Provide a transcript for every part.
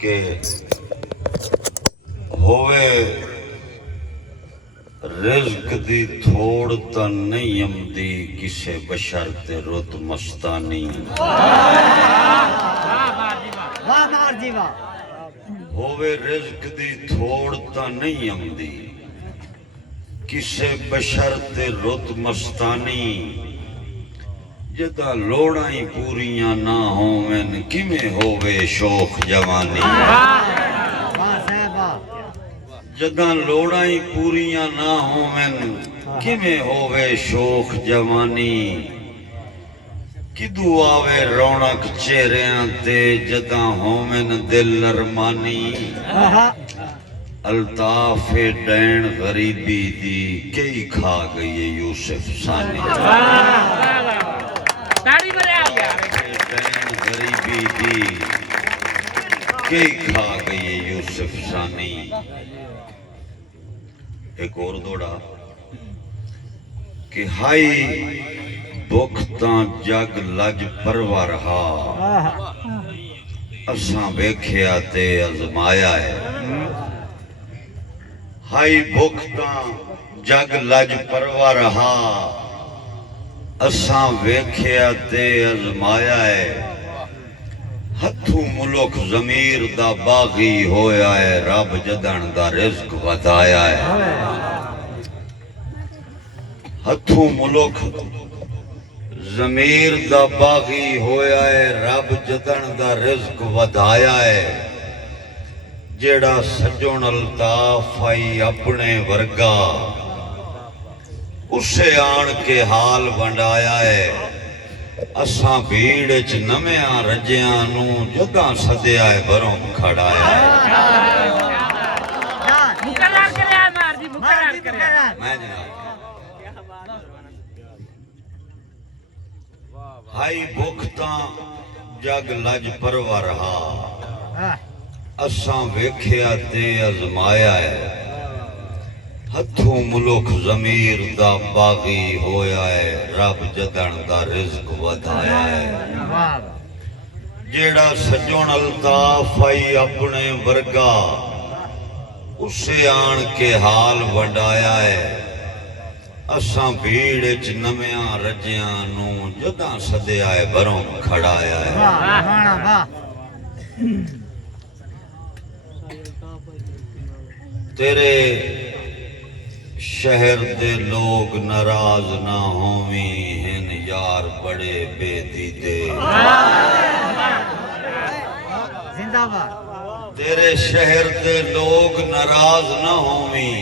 के होवे रिज़्क दी थोड़ तां नहीं आमदी किसे बशर ते रुत मस्तानी। होवे रिज़्क दी थोड़ तां नहीं आमदी किसे बशर ते रुत मस्तानी। जदा लोड़ां ही पूरियां ना होवन किवें होवे शौक जवानी। जदा लोड़ां ही पूरियां ना होवन किवें होवे शौक जवानी। किदू आवे रौनक चेहरियां ते जदा होवन दिल अरमानी। अल्ताफ डैन गरीबी दी कई खा गई यूसुफ सानी। डैन गरीबी दी कई खा गई यूसुफ सानी। एक और दौड़ा कि हाई भुख तां जग लज परवा रहा असां वेख्या ते अजमाया है। हाई भुख तां जग लज परवा रहा असां वेख्या ते अजमाया है। हथू मुल्क ज़मीर दा बागी होया है रब जदन दा रिज़्क वधाया है। हथू मुल्क ज़मीर दा बागी होया है रब जदन दा रिज़्क वधाया है। जेड़ा सजोन अल्ताफ आई अपने वर्गा उसे आन के हाल वंडाया है। असां भीड़ च नव्यां रजियां नूं जदां सद्या है बरों खड़ाया है। हाई भुख तां जग लज परवा रहा असां वेख्या ते अजमाया है। हथू मुल्क ज़मीर दा बागी होया है रब जदन दा रिज़्क वधाया है। जेड़ा सजोन अल्ताफ आई अपने वर्गा उसे आन के हाल वंडाया है। असां भीड़ च नव्यां रजियां नूं जदां सद्या है बरों खड़ाया है। तेरे शहर दे लोग नाराज ना होवी हैं यार बड़े बेदीदे। तेरे शहर दे लोग नाराज ना होवी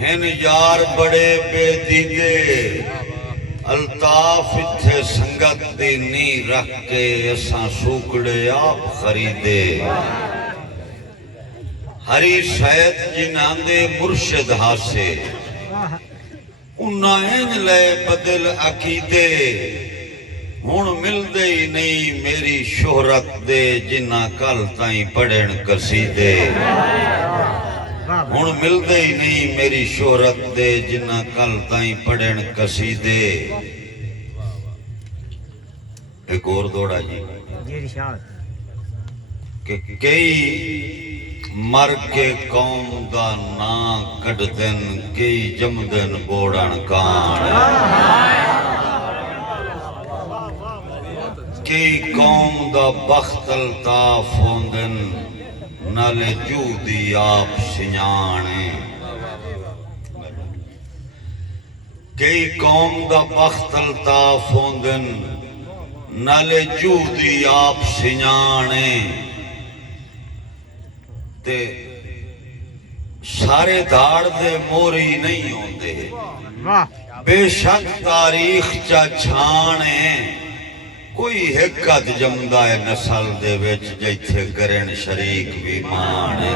हैं यार बड़े बेदीदे। अल्ताफ इत्थे संगत दी नी रख के असां सूकड़े आप खरीदे। हरी सैयद जिन्हांदे मुर्शिद हासे उन्हां इंज ले बदल अकीदे। हुण मिलदे ही नहीं मेरी शोहरत दे जिन्हां कल ताईं पढ़ण कसीदे। हुण मिलदे ही नहीं मेरी शोहरत दे जिन्हां कल ताईं पढ़ण कसीदे। एक और दौड़ा जी कि कई मर के कौम दा नां कढदन कई जमदन बोड़न कान। कई कौम दा बख्त अल्ताफ होंदन नाले जूदी आप सियाणे। कई कौम दा बख्त अल्ताफ होंदन नाले जूदी आप सियाणे। ते सारे दाड़ दे मोरी नहीं होंदे बेशक तारीख चा छाने। कोई एक अद जमदा है नस्ल दे विच जिथे करन शरीक भी मान है।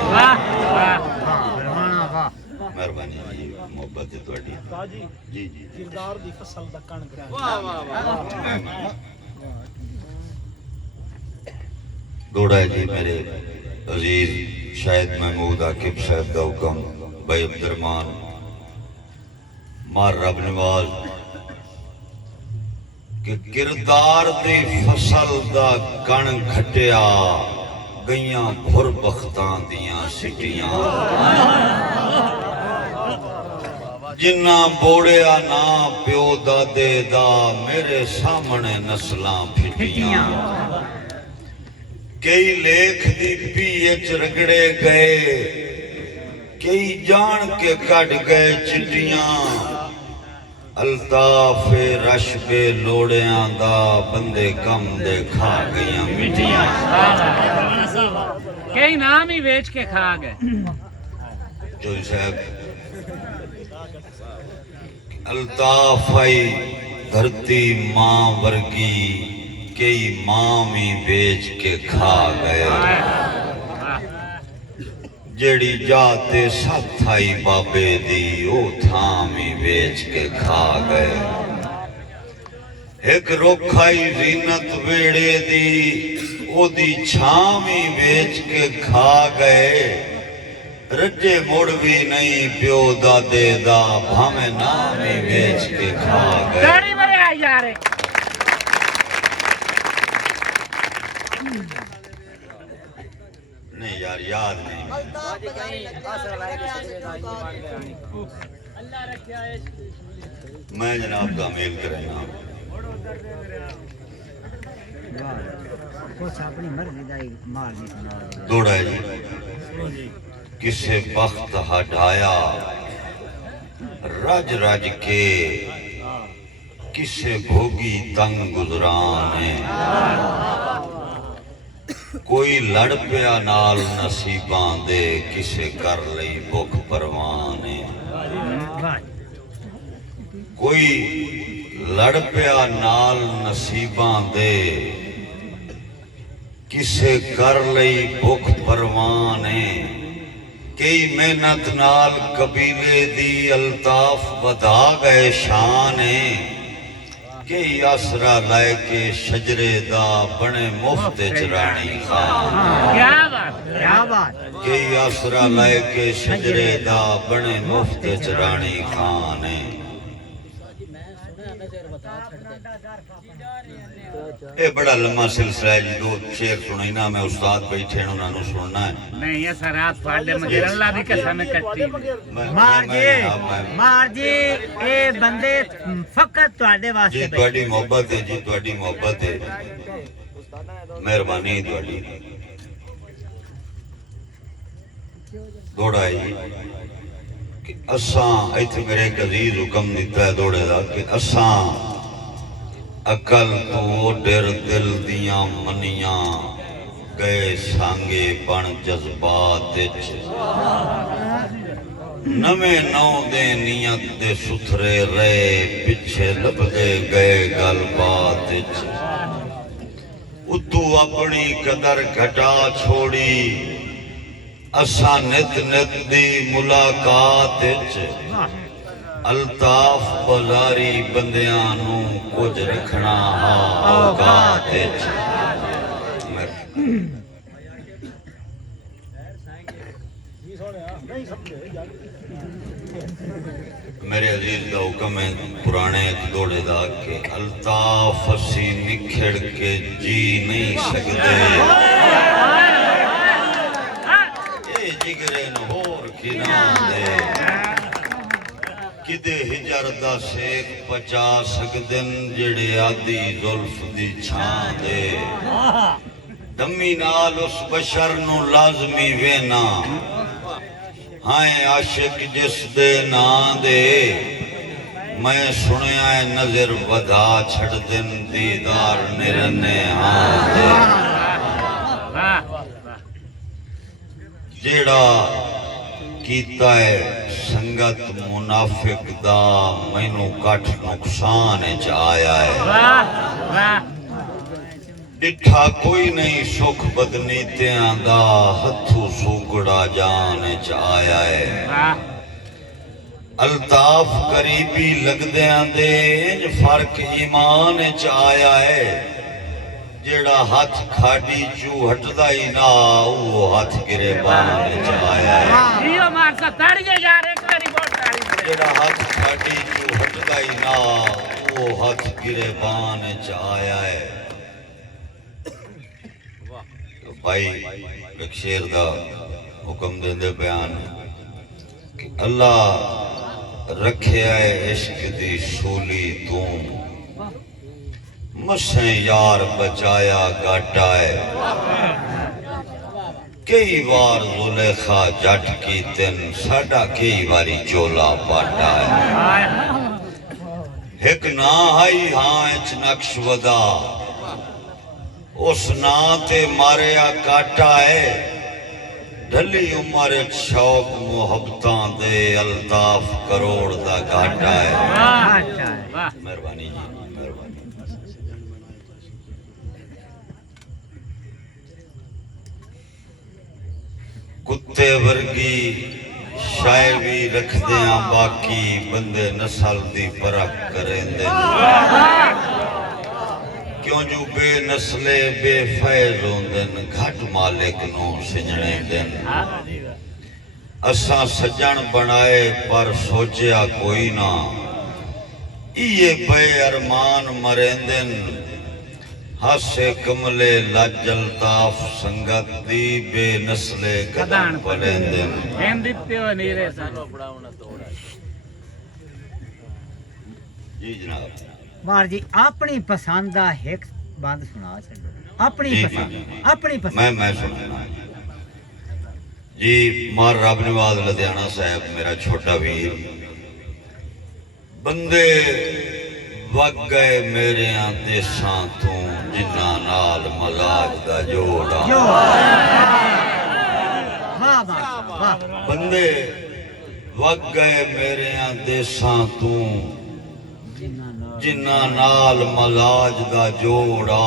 मेहरबानी जी मोहब्बत है तुहाडी जी जी किरदार दी फसल दा कण वाह वाह वाह। दौड़ा जी मेरे अजीज शायद महमूद आकिब साहब का हुक्म भाई अब्दुर्रहमान मार रब नवाज कि किरदार दी फसल दा कण घटिया गईयां भुर बख्तां दियां सिटियां जिन्ना बोड़िया ना प्यो दादे दा मेरे सामने नस्लां फिटियां कई लेख दी पीए च रगड़े गए कई जान के कट गए चिट्टियां अल्ताफे रश बे लोड़ियां दा बंदे कम दे खा गईयां मिटियां कई नाम ही बेच के खा गए जो साहब अल्ताफ आई धरती मां वर्गी कई मां भी बेच के खा गए जेड़ी जाते सथ आई बाबे दी ओ थां भी बेच के खा गए एक रोखाई जीनत वेड़े दी ओदी छां भी बेच के खा गए रजे मुड़ भी नहीं प्यो दादे दा भावे नाम ही बेच के खा गए गाड़ी मरे आ यार नहीं यार याद नहीं मैं जनाब का मेल करेगा अपनी मर्जी दा माल नहीं सुना दौड़ा जी किसे बख्त हटाया रज रज के किसे भोगी तंग गुजराने कोई लड़ पिया नाल नसीबां दे किसे कर लई भुख परवाने कोई लड़ पिया नाल नसीबां दे किसे कर लई भुख परवाने कई मेहनत नाल कबीले दी अल्ताफ वधा गए शाने कई आसरा लाए के शजरे दा बने मुफ्त च रानी खान क्या बात कई आसरा लाए के शजरे दा बने मुफ्त च रानी खान ये बड़ा लम्मा सिलसिला है जी दो शेर सुनाई ना मैं उस्ताद बैठे हैं उन्होंने सुनना है नहीं ऐसा रात फाड़े मुझे अल्लाह भी कसम कट्टी मार जी ए बंदे फकत ਤੁਹਾਡੇ जी ਵਾਸਤੇ ਤੁਹਾਡੀ मोहब्बत है जी ਤੁਹਾਡੀ मोहब्बत है मेहरबानी ਤੁਹਾਡੀ दौड़ा जी कि असां इत्थे मेरे एक अजीज हुक्म दिता है दौड़े दा कि असां अकल तो डर दिल दियां मनियां गए सांगे बन जज्बात नवे नौ दे नियत दे सुथरे रहे पिछे लभदे गए गलबात उतू अपनी कदर घटा छोड़ी असा नित नित दी मुलाकात अल्ताफ बाजारी बंदियां नू कुछ रखना औकात मेरे अजीज का हुक्म है पुराने एक दौड़े दा के अल्ताफ असी निखड़ के जी नहीं सकते जिगरे न होर खिना दे किदे हिजर दा शेख पचा सकदन जेड़े आदि जुल्फ दी छां दे दमी नाल उस बशर नु लाजमी वेना हाय आशिक जिस दे नां दे मैं सुनिया है नजर वधा छड़ दिन दीदार निरने हां दे जेड़ा कीता है संगत मुनाफिक दा मैनू कट नुकसान च आया है डिठा कोई नहीं सुख बदनीतियां दा हथू सूगड़ा जान च आया है अल्ताफ करीबी लगदियां दे इंज फर्क ईमान च आया है जेड़ा हाथ खाड़ी चू हटदा ही ना वो हाथ गिरेबान च आया है जियो मार सा ताड़िए यार एक बारी बहुत ताड़ी जेड़ा हाथ खाड़ी चू हटदा ही ना वो हाथ गिरेबान च आया है भाई एक शेर का हुक्म देंदे बयान कि अल्लाह रखिया है इश्क दी सूली तू मसे यार बचाया गाटा है कई बार जुलेखा जट की तिन साडा कई बारी चोला पाटा है एक ना आई हाँ इच नक्श वदा उस ना ते मारिया काटा है ढली उम्र शौक मुहब्बतां दे अल्ताफ करोड़ दा घाटा है। मेहरबानी जी मेहरबानी। कुत्ते वर्गी शायरी रखदे आ बाकी बंदे नस्ल दी परख करेंदे क्यों जो बेनस्ले बेफैज होंदन घट मालिक नू सिजणे दिन असां सजण बनाए पर सोचिया कोई ना इये बे अरमान मरेंदन हासे कमले लज अल्ताफ संगत दी बेनस्ले कदम पलेंदन जी जनाब। मार जी अपनी पसंद का एक बंद सुना छो अपनी पसंद अपनी पसंद मैं सुनना जी। मार रब नवाज लुधियाना साहब मेरा छोटा वीर बंदे वग गए मेरे देसां तू जिन्ना नाल मजाक दा जोड़ा बंदे वग गए मेरे देसां तू जिन्ना नाल मलाज दा जोड़ा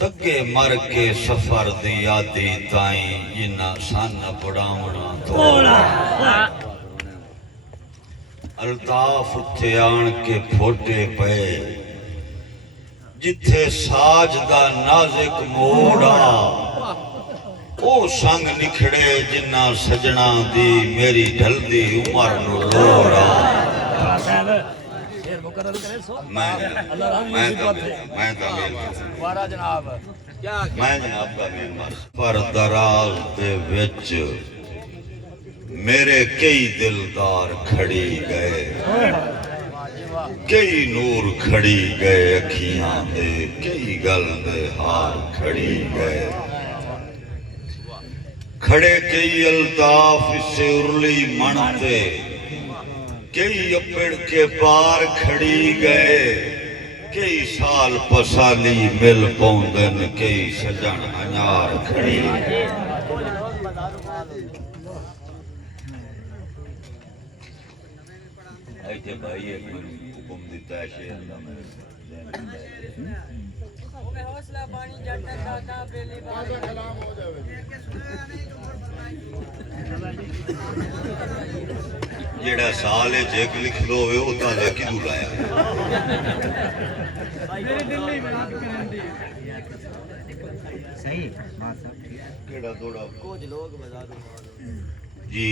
तके मर के सफर दी यादी ताई जिन्ना सन पड़ावना थोड़ा अल्ताफ उत्थे आन के फोटे पे जिथे साज दा नाजिक मोड़ा ओ संग निखड़े जिन्ना सजना दी मेरी ढलदी उमर नु लोड़ा मैं जनाब का मेहमान पर दराज दे विच मेरे कई दिलदार खड़ी गए कई नूर खड़ी गए अखियां दे कई गल दे हार खड़ी गए खड़े कई अल्ताफ से उरली मनते कई अपेड़ के पार खड़ी गए कई साल पसाली मिल पौंदन कई सजन अनार खड़ी ऐसे भाई एक हुक्म दिता है शेर का मैं हौसला पानी जट दादा बेली बारी कलाम हो जावे जेड़ा साल है चेक लिख लो वे ओ ताजा किदू लाया मेरी दिल्ली बात करंदी सही बात सब ठीक केड़ा थोड़ा कुछ लोग बाजार जी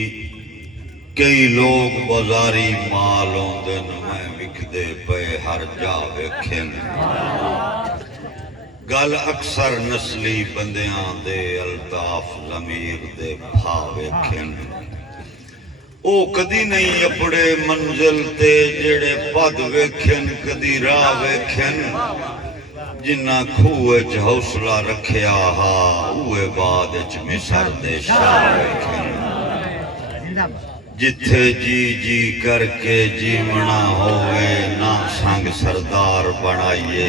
कई लोग बाजारी माल आउंदे न मैं विकदे पे हर जा वेखन गल अक्सर नस्ली बंदियां दे अल्ताफ ज़मीर दे भा वेखन ओ कदी नहीं अपने मंजिल ते जेड़े पद वेखन कदी राह वेखन जिन्ना खूह च हौसला रखिया हा उहे बाद च मिसर दे शाह वेखन जिथे जी जी करके जीवना होवे ना संग सरदार बनाइए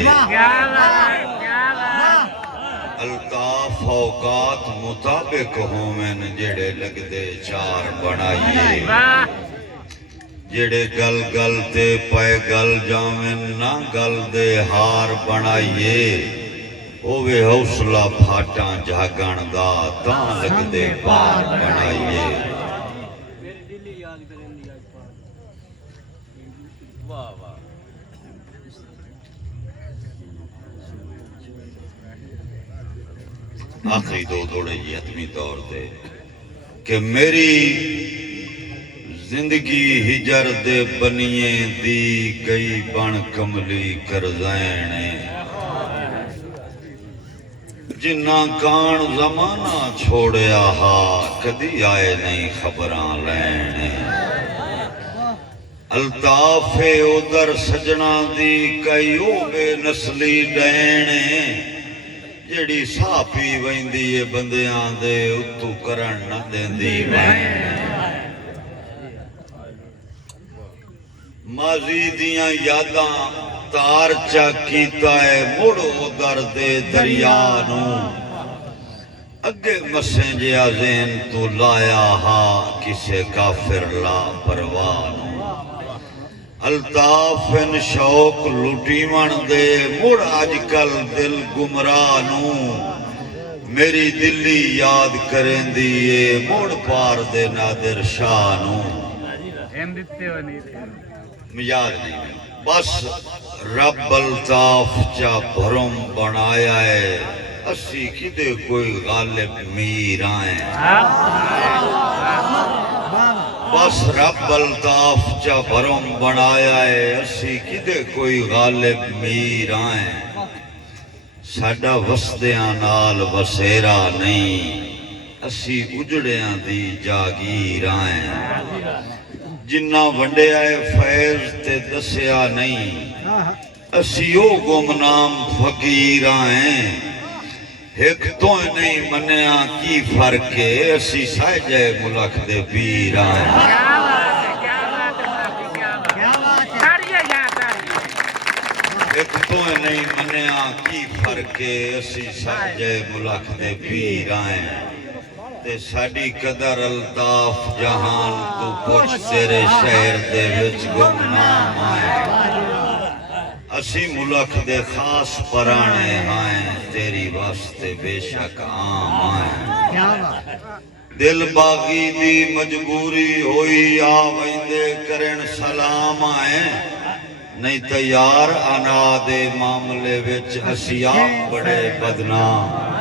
अल्ताफ औकात मुताबिक होवन जेड़े लगदे चार बनाइए जेड़े गल गल ते पे गल जावन ना गल दे हार बनाइए ओवे हौसला फाटा जागण दा तां लगदे पार बनाइए आखिरी दो थोड़े जी हतमी तौर पे कि मेरी जिंदगी हिजर दे बनिए दी गई बन कमली करजैने जिन्ना कान जमाना छोड़िया हा कदी आए नहीं खबरां लैने अल्ताफे उधर सजना दी कई बेनसली डैने जेड़ी साह पी वैंदी है बंदियां दे उत्तू करन न देंदी माजी दियां यादां तार चा कीता है मुड़ उधर दे दरिया नू अगे मसें जिया ज़हन तू लाया हा किसे काफिर ला परवाह नू अल्ताफ इन शौक लुटीवण दे मुड़ अजकल दिल गुमराह नू मेरी दिल्ली याद करेंदी ए मुड़ पार दे नादिर शाह नू याद नहीं बस रब अल्ताफ चा भरम बनाया है असी किदे कोई गालिब मीर आए बस रब अल्ताफ चा भरम बनाया है असी किदे कोई गालिब मीर आए साडा वसदियां नाल वसेरा नहीं असी उजड़ियां दी जागीर आए जिन्ना वंडिया है फैज ते दसिया नहीं असी ओ गुमनाम फकीर आए एक तो नहीं मनिया की फर्क है असी साजे मुल्क दे पीर आए एक तो नहीं मनिया की फर्क है असी साजे मुल्क दे पीर आए ते साडी कदर अल्ताफ जहान तू पुछ तेरे शहर दे विच गुमनाम आए असी मुल्क दे खास पराने आए तेरी वास्ते बेशक आम आए दिल बागी दी मजबूरी होई आ वैंदे करन सलाम आए नहीं तो यार अना दे मामले विच असी आप बड़े बदनाम